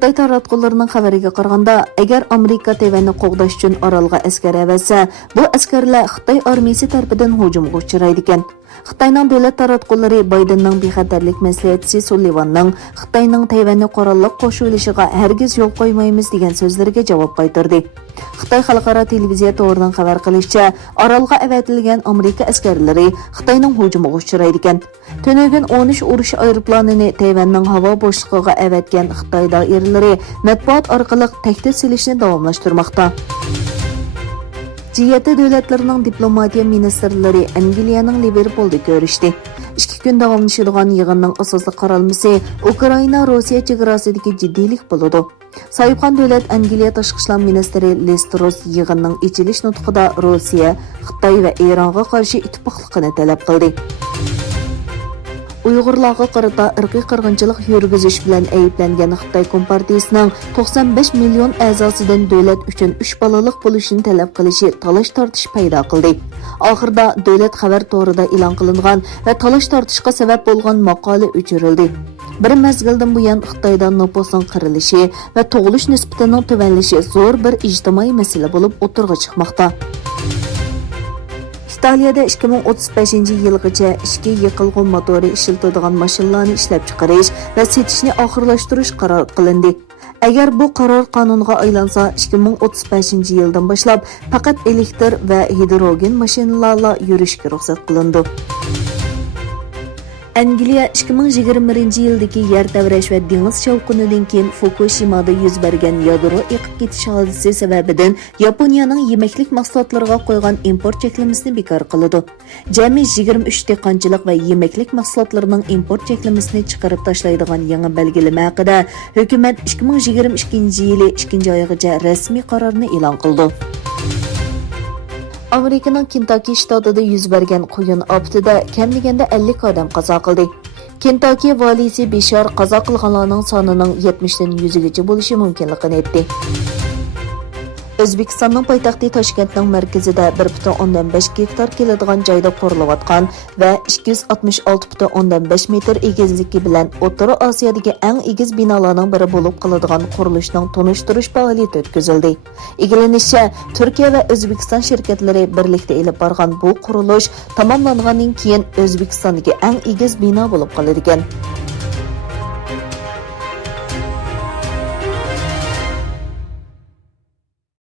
Xitay taratkууларының xəvəriگە qارىغاندا, ئەگەر ئامېرىكا تەيۋەننى قوغداش üçün ئارالغا ئەسكەر ئەۋەتسە, bu ئەسكەرلەر خىتاي ئارمىيىسى تەرىپىدىن ھۇجۇمغا ئۇچرايدىكەن. Xitayning davlat taratkуулары Baydenning bexatarlik maslahatchisi Sullivanning Xitayning Tayvanni qurolliq qo'shilishiga hargiz yo'l qo'ymaymiz degan so'zlariga javob qaytardi. Xitay xalqaro televiziya to'g'ridan xabar qilishicha, Aralga avatilgan Amerika askarlari Xitayning hujumiga uchraydigan. Tönögün 13 urush aeroplanini Tayvanning havo bo'shlig'iga avatgan Xitoy doiralari matbuot orqali tahdid silishni davomlashtirmoqda. G7 davlatlarining diplomatiya ministrlari Angliyaning Liverpoolda ko'rishdi. 2 kun davomlashadigan yig'inning asosiy qaralmasi Ukraina-Rossiya chegarasidagi jiddiylik bo'ladi. Sohibxon davlat Angliya tashqi ishlar ministri Liz Truss yig'inning ichilish nutqida Rossiya, Xitoy va Eronga qarshi ittifoqlikni talab qildi. Uyg'urlarga qarata irqiy qirg'inchilik yurgizish bilan ayblangan Xitoy Kompartiyasining 95 million a'zosidan davlat uchun 3 balaliq bo'lishini talab qilishi talash tortish paydo qildi. Oxirida davlat xabar to'rida e'lon qilingan va talash tortishga sabab bo'lgan maqola o'chirildi. Bir mezgildan buyon Xitoyda nopusning qirilishi va tug'ilish nisbatining tuvanlishi zo'r bir ijtimoiy masala bo'lib o'tirg'a chiqmoqda. İtaliyada 2035 yılgacha 2 yiqilg'u motori ishlatadigan mashinalarni ishlab chiqarish va setishni oxirlashtirish qaror qilindi. Agar bu qaror qonunga aylansa, 2035 yildan boshlab faqat elektr va hidrogen mashinalarla yurishga ruxsat qilindi. Angliya 2021 yildagi yer tavrash va dengiz shovqinidan keyin Fukushimada yuz bergan yadro eqib ketish hodisasi sababidan Yaponiyaning yemeklik mahsulotlariga qo'ygan import cheklamasini bekor qiladi. Jami 23 dehqonchilik va yemeklik mahsulotlarining import cheklamasini chiqarib tashlaydigan yangi belgilama haqida hukumat 2022 yili 2-oygacha rasmiy qarorni e'lon qildi. Amerikaning Kentucky shtatida yuz bergan qo'yun apitida kam deganda 50 odam qazo qildi. Kentucky valisi Bishar qazo qilganlarning sonining 70 dan 100 gacha bo'lishi mumkinligini aytdi. O'zbekistonning poytaxti Toshkentning markazida 1,5 gektar keladigan joyda qurilayotgan va 266,5 metr egizligi bilan O'rta Osiyodagi eng egiz binolarning biri bo'lib qoladigan qurilishning tonishtirish faoliyati o'tkazildi. Egilanishicha, Turkiya va O'zbekiston shirkatlari birlikda elib borgan bu qurilish tamomlangandan keyin O'zbekistondagi eng egiz bino bo'lib qoladigan.